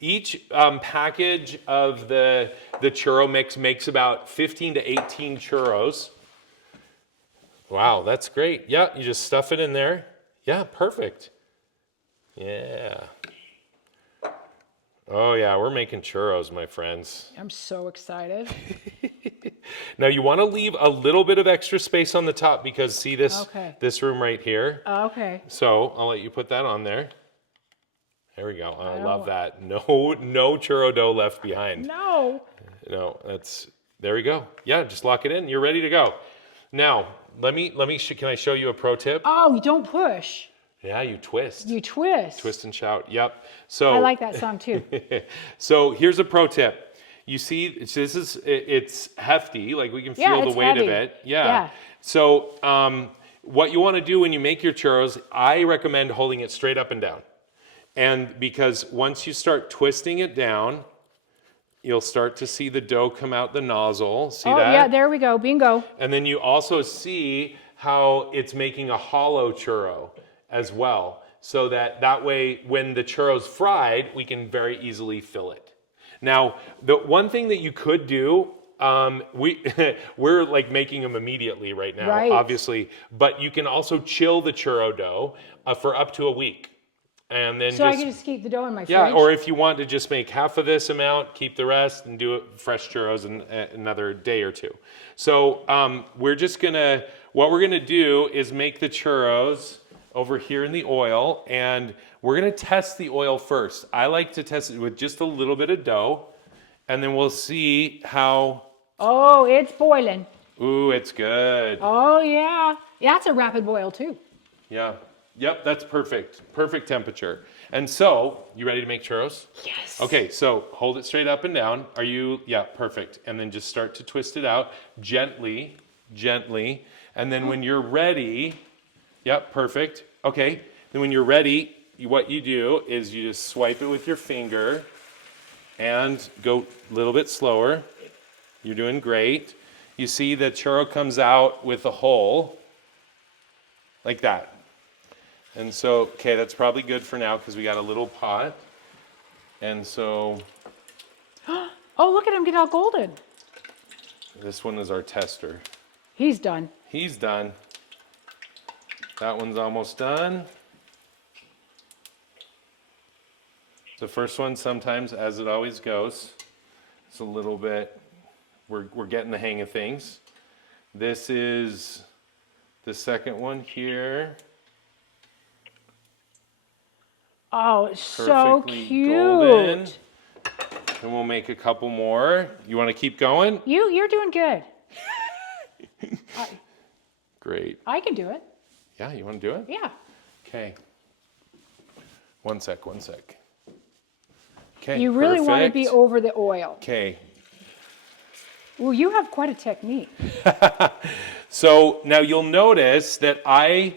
Each package of the churro mix makes about 15 to 18 churros. Wow, that's great. Yeah, you just stuff it in there. Yeah, perfect. Yeah. Oh yeah, we're making churros, my friends. I'm so excited. Now you want to leave a little bit of extra space on the top because see this room right here? Okay. So I'll let you put that on there. There we go. I love that. No churro dough left behind. No. No, there we go. Yeah, just lock it in. You're ready to go. Now, can I show you a pro tip? Oh, you don't push. Yeah, you twist. You twist. Twist and shout. Yep. So I like that song too. So here's a pro tip. You see, it's hefty. Like we can feel the it's weight heavy. of it. Yeah. Yeah. So what you want to do when you make your churros, I recommend holding it straight up and down. And because once you start twisting it down, you'll start to see the dough come out the nozzle. See that? Oh, yeah, there we go. Bingo. And then you also see how it's making a hollow churro as well. So that way, when the churro's fried, we can very easily fill it. Now, the one thing that you could do, we're like making them immediately right now, Right. obviously, but you can also chill the churro dough for up to a week. And then So I can just keep the dough in my fridge? yeah, or if you want to just make half of this amount, keep the rest, and do it fresh churros in another day or two. So what we're gonna do is make the churros over here in the oil, and we're gonna test the oil first. I like to test it with just a little bit of dough, and then we'll see how. Oh, it's boiling. Ooh, it's good. Oh, yeah. That's a rapid boil too. Yeah. Yep, that's perfect. Perfect temperature. And so, you ready to make churros? Yes. Okay, so hold it straight up and down. Yeah, perfect. And then just start to twist it out gently. And then when you're ready, yep, perfect. Okay, then when you're ready, what you do is you just swipe it with your finger and go a little bit slower. You're doing great. You see the churro comes out with a hole like that. And so, okay, that's probably good for now because we got a little pot. And so Oh, look at him get all golden. this one is our tester. He's done. He's done. That one's almost done. The first one sometimes, as it always goes, it's a little bit, we're getting the hang of things. This is the second one here. Oh, it's so Perfectly cute. golden. And we'll make a couple more. You want to keep going? You're doing good. Great. I can do it. Yeah, you want to do it? Yeah. Okay. One sec. Okay. You really want to be perfect. over the oil. Okay. Well, you have quite a technique. So now you'll notice that I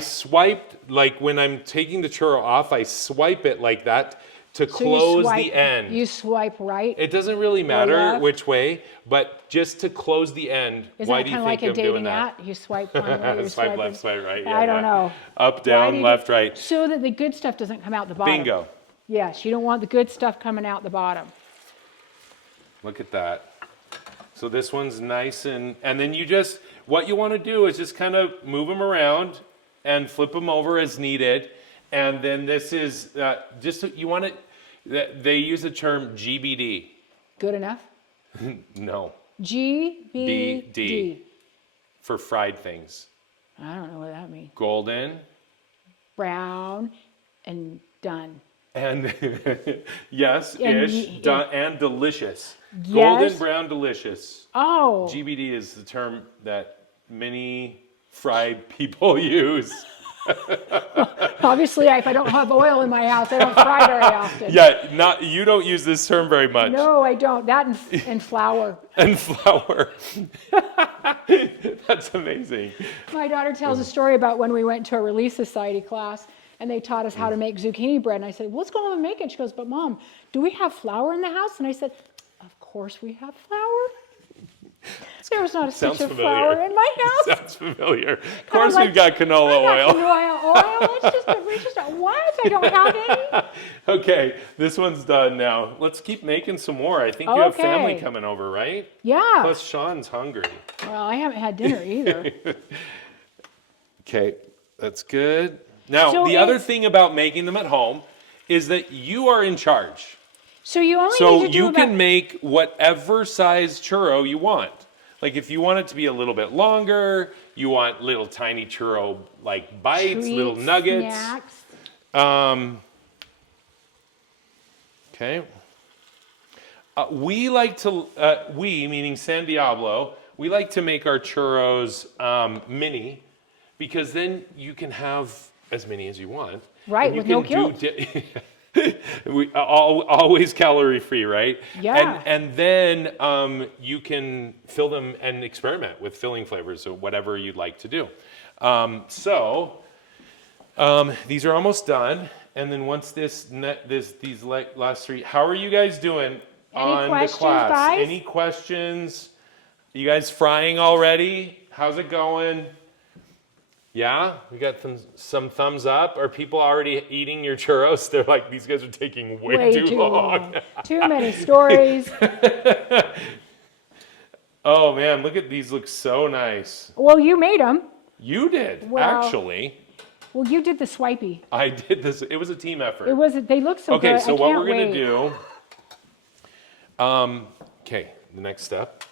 swiped, like when I'm taking the churro off, I swipe it like that to So you close swipe- the end. You swipe right. It doesn't really matter left? which way, but just to close the end. Isn't Why that do you kind of think like a I'm doing dating that? app? You swipe one way, you Swipe swipe left, it- swipe right. I don't know. Up, Why down, do you left, do- right. So that the good stuff doesn't come out the bottom. Bingo. Yes, you don't want the good stuff coming out the bottom. Look at that. So this one's nice and then what you want to do is just kind of move them around and flip them over as needed. And then this is you want it, they use the term GBD. Good enough? No. GBD. For fried things. I don't know what that means. Golden. Brown and done. And yes, And ish. And delicious. Yes. Golden brown delicious. Oh. GBD is the term that many fried people use. Obviously, if I don't have oil in my house, I don't fry very often. Yeah, you don't use this term very much. No, I don't. That and flour. And flour. That's amazing. My daughter tells a story about when we went to a Relief Society class and they taught us how to make zucchini bread. And I said, well, let's go home and make it. She goes, but Mom, do we have flour in the house? And I said, of course we have flour. There was not a stitch of flour in my house. Sounds familiar. Of course we've got canola oil. Canola oil. It's just what? I don't have any. Okay, this one's done now. Let's keep making some more. I think you have family coming over, right? Yeah. Plus Sean's hungry. Well, I haven't had dinner either. Okay, that's good. Now, So the other thing about making them at home is that you are in charge. So you only So need to do you about... can make whatever size churro you want. Like if you want it to be a little bit longer, you want little tiny churro like bites, treats, little nuggets. Snacks. Okay. We like to, we meaning San Diablo, we like to make our churros mini because then you can have as many as you want. Right, and you with no can guilt. We always calorie free, right? Yeah. And then you can fill them and experiment with filling flavors or whatever you'd like to do. These are almost done. And then once these last three, how are you guys doing on the class? Guys? Any questions? You guys frying already? How's it going? Yeah, we got some thumbs up. Are people already eating your churros? They're like, these guys are taking way too long. Too many stories. Oh man, look at these, look so nice. Well, you made them. You did, Well, actually. Well, you did the swipey. I did this, it was a team effort. It was. They look so good. Okay, so what we're gonna wait. do, okay, the next step.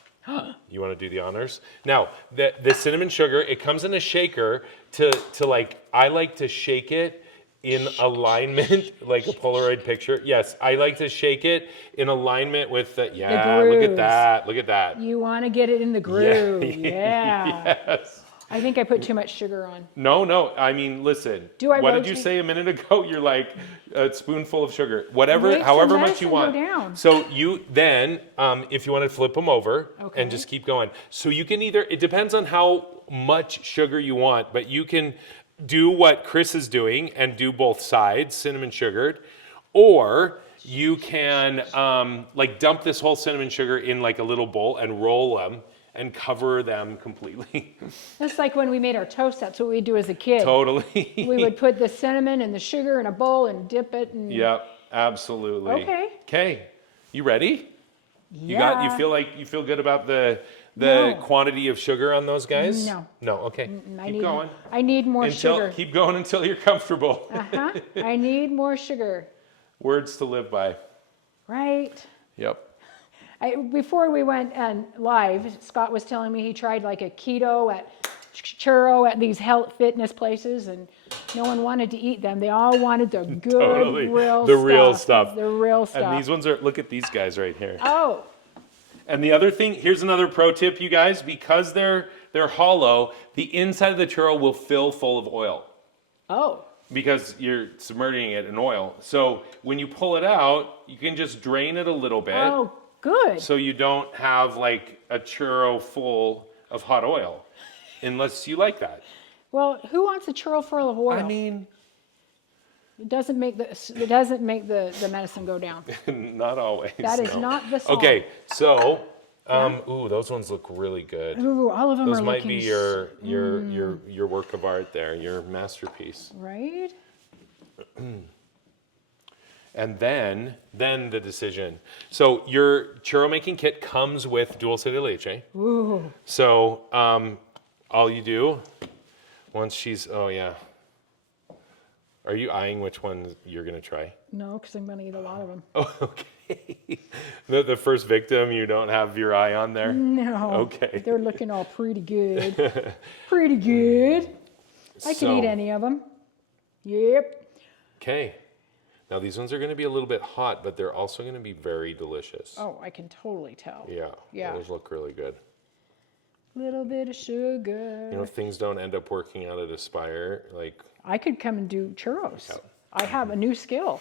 You want to do the honors? Now, the cinnamon sugar, it comes in a shaker to like, I like to shake it in alignment, like a Polaroid picture. Yes, I like to shake it in alignment with the, yeah, look at that, look at that. You want to get it in the groove. Yeah. Yes. I think I put too much sugar on. No, I mean, listen. What did you say a minute ago? You're like a spoonful of sugar, whatever, however much you want. Down. So you then, if you want to flip them over and just keep going. So you can either, it depends on how much sugar you want, but you can do what Chris is doing and do both sides, cinnamon sugared, or you can like dump this whole cinnamon sugar in like a little bowl and roll them and cover them completely. That's like when we made our toast. That's what we'd do as a kid. Totally. We would put the cinnamon and the sugar in a bowl and dip it. And... Yep, absolutely. Okay. Okay, you ready? Yeah. You feel good about the No. quantity of sugar on those guys? No. No, okay. Keep going. I need more sugar. Keep going until you're comfortable. I need more sugar. Words to live by. Right. Yep. Before we went live, Scott was telling me he tried like a keto at Churro at these health fitness places, and no one wanted to eat them. They all wanted the good, real stuff. The real stuff. And these ones are, look at these guys right here. Oh. And the other thing, here's another pro tip, you guys, because they're hollow, the inside of the churro will fill full of oil. Oh. Because you're submerging it in oil. So when you pull it out, you can just drain it a little bit. Oh, good. So you don't have like a churro full of hot oil, unless you like that. Well, who wants a churro full of oil? I mean, it doesn't make the medicine go down. not always. That is not the song. Okay, so ooh, those ones look really good. Ooh, all of them those are might looking... be your work of art there, your masterpiece. Right? And then the decision. So your churro making kit comes with dulce de leche. Ooh. So all you do, once she's, oh yeah. Are you eyeing which one you're gonna try? No, because I'm going to eat a lot of them. Oh, okay. The first victim, you don't have your eye on there? No. Okay. They're looking all pretty good. Pretty good. I can eat any of them. Yep. Okay. Now these ones are going to be a little bit hot, but they're also going to be very delicious. Oh, I can totally tell. Yeah. Yeah. Those look really good. Little bit of sugar. You know, if things don't end up working out at Aspire, like... I could come and do churros. I have a new skill.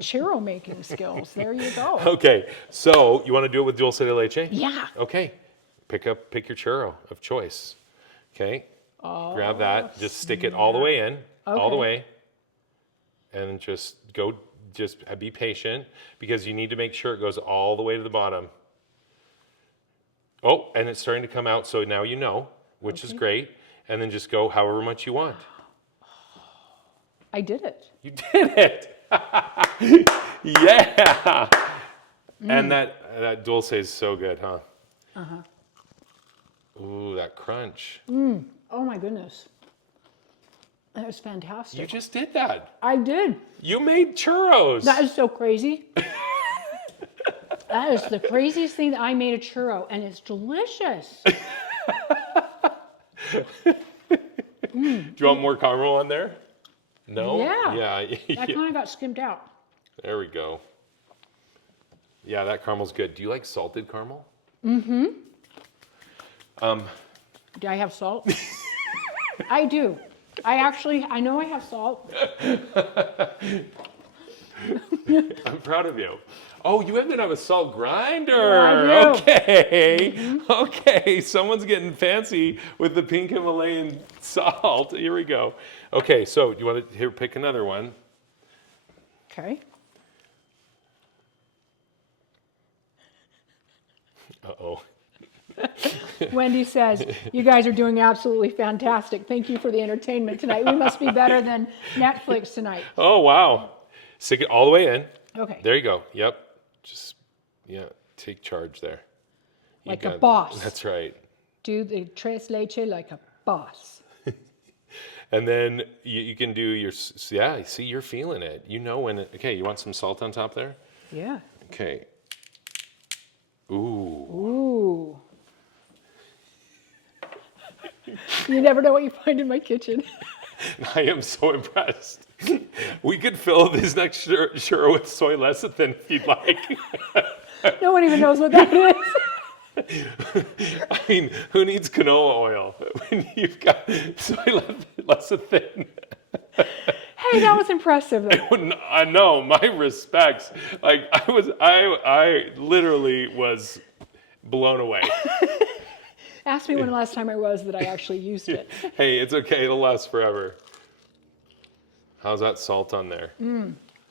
Churro making skills. There you go. Okay, so you want to do it with dulce de leche? Yeah. Okay. Pick your churro of choice. Okay. Grab that. Just stick it all the way in. All the Okay. way. And just be patient because you need to make sure it goes all the way to the bottom. Oh, and it's starting to come out, so now you know, which is great. And then just go however much you want. I did it. You did it. Yeah. And that dulce is so good, huh? Ooh, that crunch. Oh my goodness. That was fantastic. You just did that. I did. You made churros. That is so crazy. That is the craziest thing that I made a churro, and it's delicious. Do you want more caramel on there? No? Yeah. Yeah. That kind of got skimmed out. There we go. Yeah, that caramel's good. Do you like salted caramel? Do I have salt? I do. I know I have salt. I'm proud of you. Oh, you even have a salt grinder. Yeah, I do. Okay. Okay. Someone's getting fancy with the pink Himalayan salt. Here we go. Okay, so you want to pick another one? Okay. Uh-oh. Wendy says, you guys are doing absolutely fantastic. Thank you for the entertainment tonight. We must be better than Netflix tonight. Oh, wow. Stick it all the way in. Okay. There you go. Yep. Just, take charge there. Like a boss. That's right. Do the tres leche like a boss. And then you can do your, see, you're feeling it. You know when okay, you want some salt on top there? Yeah. Okay. Ooh. Ooh. You never know what you find in my kitchen. I am so impressed. We could fill this next churro with soy lecithin if you'd like. No one even knows what that is. I mean, who needs canola oil when you've got soy lecithin? Hey, that was impressive. Though. I know, my respects. Like I literally was blown away. Ask me when the last time I was that I actually used it. Hey, it's okay. It'll last forever. How's that salt on there?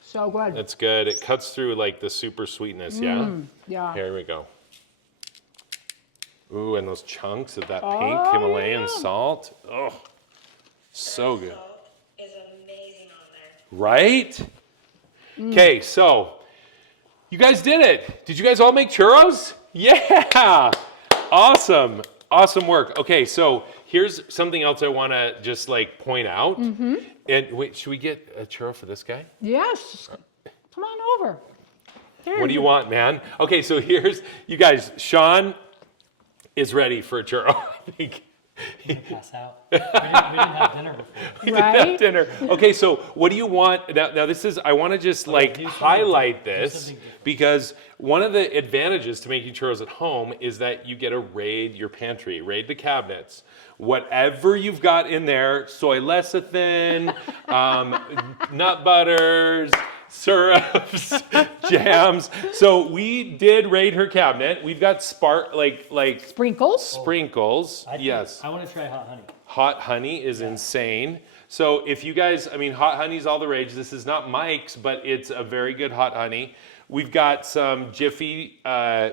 So good. That's good. It cuts through like the super sweetness, yeah? Yeah. Here we go. Ooh, and those chunks of that pink Himalayan salt. Oh, so good. Salt is amazing on there. Right? Okay, so you guys did it. Did you guys all make churros? Yeah. Awesome. Awesome work. Okay, so here's something else I want to just like point out. And wait, should we get a churro for this guy? Yes. Come on over. There What do you want, man? Okay, so here's, you guys, Sean is ready for a churro, I think. Pass out. We didn't have dinner before. He didn't have dinner. Okay, so what do you want? Now this is, I want to just like do something highlight different. Do this something different. because one of the advantages to making churros at home is that you get to raid your pantry, raid the cabinets. Whatever you've got in there, soy lecithin, nut butters, syrups, jams. So we did raid her cabinet. We've got Sprinkles. sprinkles. Yes. I want to try hot honey. Hot honey is insane. So if you guys, I mean, hot honey's all the rage. This is not Mike's, but it's a very good hot honey. We've got some Jiffy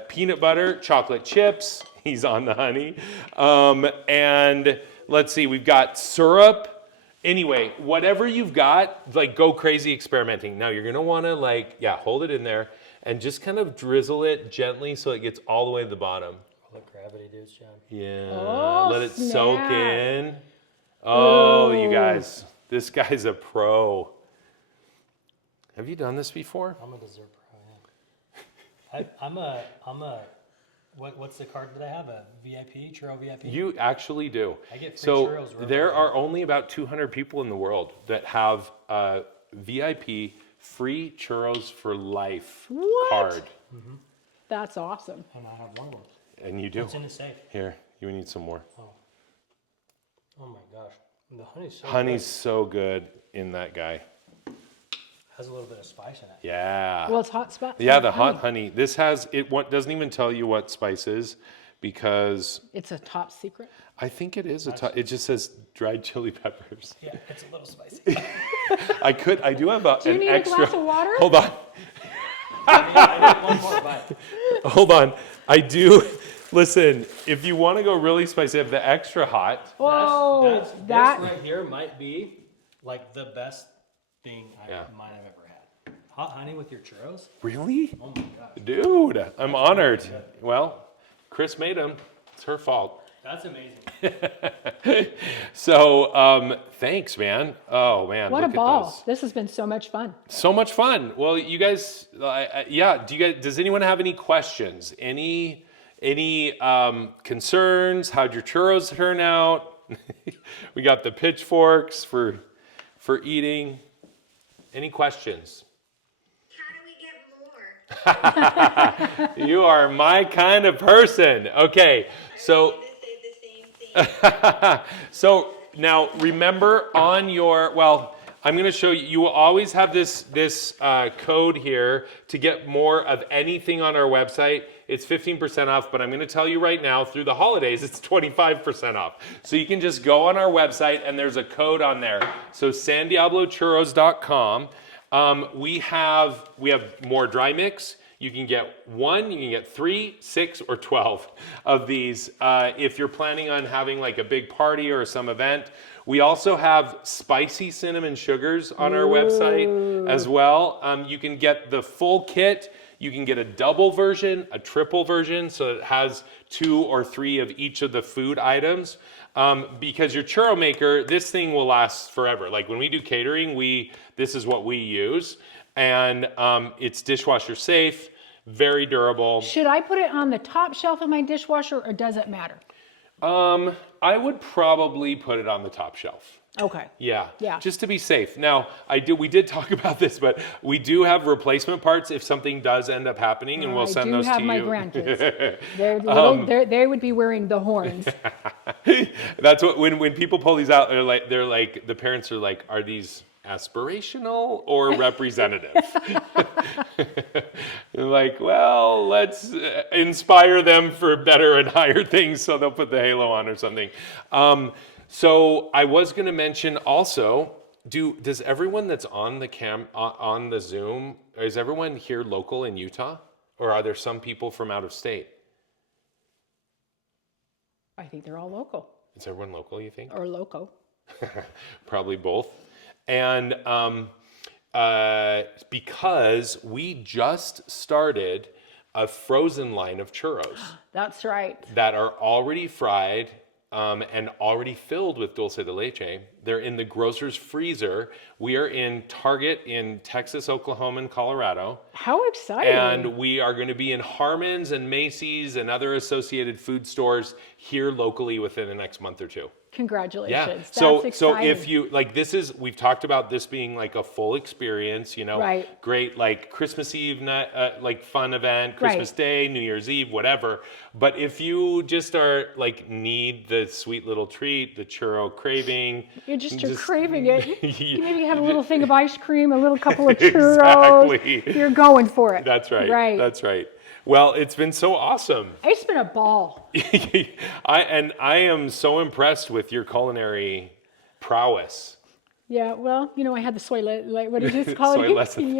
peanut butter, chocolate chips. He's on the honey. And let's see, we've got syrup. Anyway, whatever you've got, like go crazy experimenting. Now you're gonna wanna hold it in there and just kind of drizzle it gently so it gets all the way to the bottom. I'll let gravity do its job. Yeah, Oh, let it soak snap. in. Oh, you guys, this guy's a pro. Have you done this before? I'm a dessert pro, yeah. I'm a, what's the card that I have? A VIP, churro VIP? You actually do. I get free So churros wherever there I go. are only about 200 people in the world that have a VIP free churros for life What? card. That's awesome. And I have one more. And you do. It's in the safe. Here, you need some more. Oh my gosh. And the honey's so Honey's so good in that guy. good. Has a little bit of spice in it. Yeah. Well, it's hot spot. Yeah, the hot honey. This has it. What doesn't even tell you what spice is, because It's a top secret. I think it is it just says dried chili peppers. Yeah, it's a little spicy. I do have Do you an need extra. a glass of water? Hold on. I need one more bite. Hold on. I do. Listen, if you want to go really spicy, I have the extra hot. Whoa, that This right here might be like the best thing I've ever had. Hot honey with your churros? Really? Oh my gosh. Dude, I'm honored. Well, Chris made them. It's her fault. That's amazing. So, thanks, man. Oh, man. what a look at ball. those. This has been so much fun. So much fun. Well, you guys, does anyone have any questions? Any concerns? How'd your churros turn out? We got the pitchforks for eating. Any questions? How do we get more? You are my kind of person. Okay, so To say the same thing. so now remember on your, I'm going to show you, you will always have this code here to get more of anything on our website. It's 15% off, but I'm going to tell you right now, through the holidays, it's 25% off. So you can just go on our website and there's a code on there. So sandiablochurros.com. We have more dry mix. You can get 1, you can get 3, 6, or 12 of these if you're planning on having like a big party or some event. We also have spicy cinnamon sugars on our website as well. You can get the full kit. You can get a double version, a triple version, so it has 2 or 3 of each of the food items. Because your churro maker, this thing will last forever. Like when we do catering, this is what we use. And it's dishwasher safe, very durable. Should I put it on the top shelf of my dishwasher or does it matter? I would probably put it on the top shelf. Okay. Yeah, Yeah. just to be safe. Now, we did talk about this, but we do have replacement parts if something does end up happening, and we'll send those to you. I do have my grandkids. They would be wearing the horns. That's what when people pull these out, they're like the parents are like, are these aspirational or representative? They're like, well, let's inspire them for better and higher things, so they'll put the halo on or something. So I was going to mention also, does everyone that's on the on the Zoom, is everyone here local in Utah, or are there some people from out of state? I think they're all local Is everyone local, you think? or loco. Probably both. And because we just started a frozen line of churros That's right. that are already fried and already filled with dulce de leche. They're in the grocer's freezer. We are in Target in Texas, Oklahoma, and Colorado. How exciting. And we are going to be in Harmon's and Macy's and other associated food stores here locally within the next month or 2. Congratulations. Yeah. That's So exciting. if you like, we've talked about this being like a full experience, Right. great, like Christmas Eve night, like fun event, Christmas Day, New Year's Eve, whatever. But if you just are like need the sweet little treat, the churro craving, You're craving it. You maybe have a little thing of ice cream, a little couple of churros. Exactly. You're going for it. That's right. Right. That's right. Well, it's been so awesome. It's been a ball. I am so impressed with your culinary prowess. Yeah, well, I had the soy, what did you call Soy it? lecithin.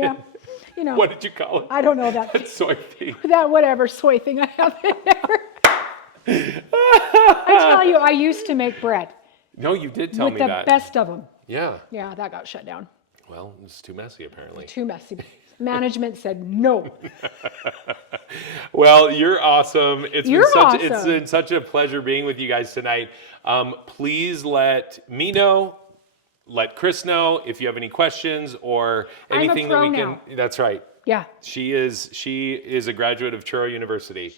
Yeah. What did you call it? I don't know that. Soy thing. That whatever soy thing I have in there. I tell you, I used to make bread No, you did tell with me the that. best of them. Yeah. Yeah, that got shut down. Well, it's too messy apparently. Too messy. Management said no. Well, you're awesome. It's Awesome. been such a pleasure being with you guys tonight. Please let me know let Chris know if you have any questions or I'm a anything that pro we can. now. That's right. Yeah. She is a graduate of Churro University.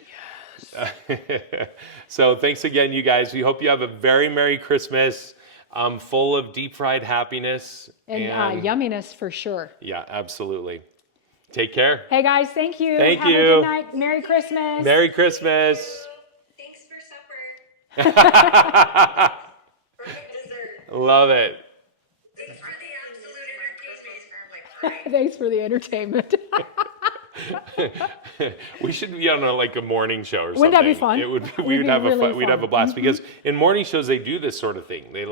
So thanks again, you guys. We hope you have a very Merry Christmas, full of deep fried happiness And yumminess for sure. Yeah, absolutely. Take care. Hey guys, thank you. Thank Have you. a good night. Merry Christmas. Merry Christmas. Thanks for supper. Perfect dessert. Love it. Thanks for the absolute entertainment. Thanks for the entertainment. We should be on a morning show or something. Wouldn't that be fun? It would. Would We would be have really we'd have a fun. blast because in morning shows they do this sort of thing. They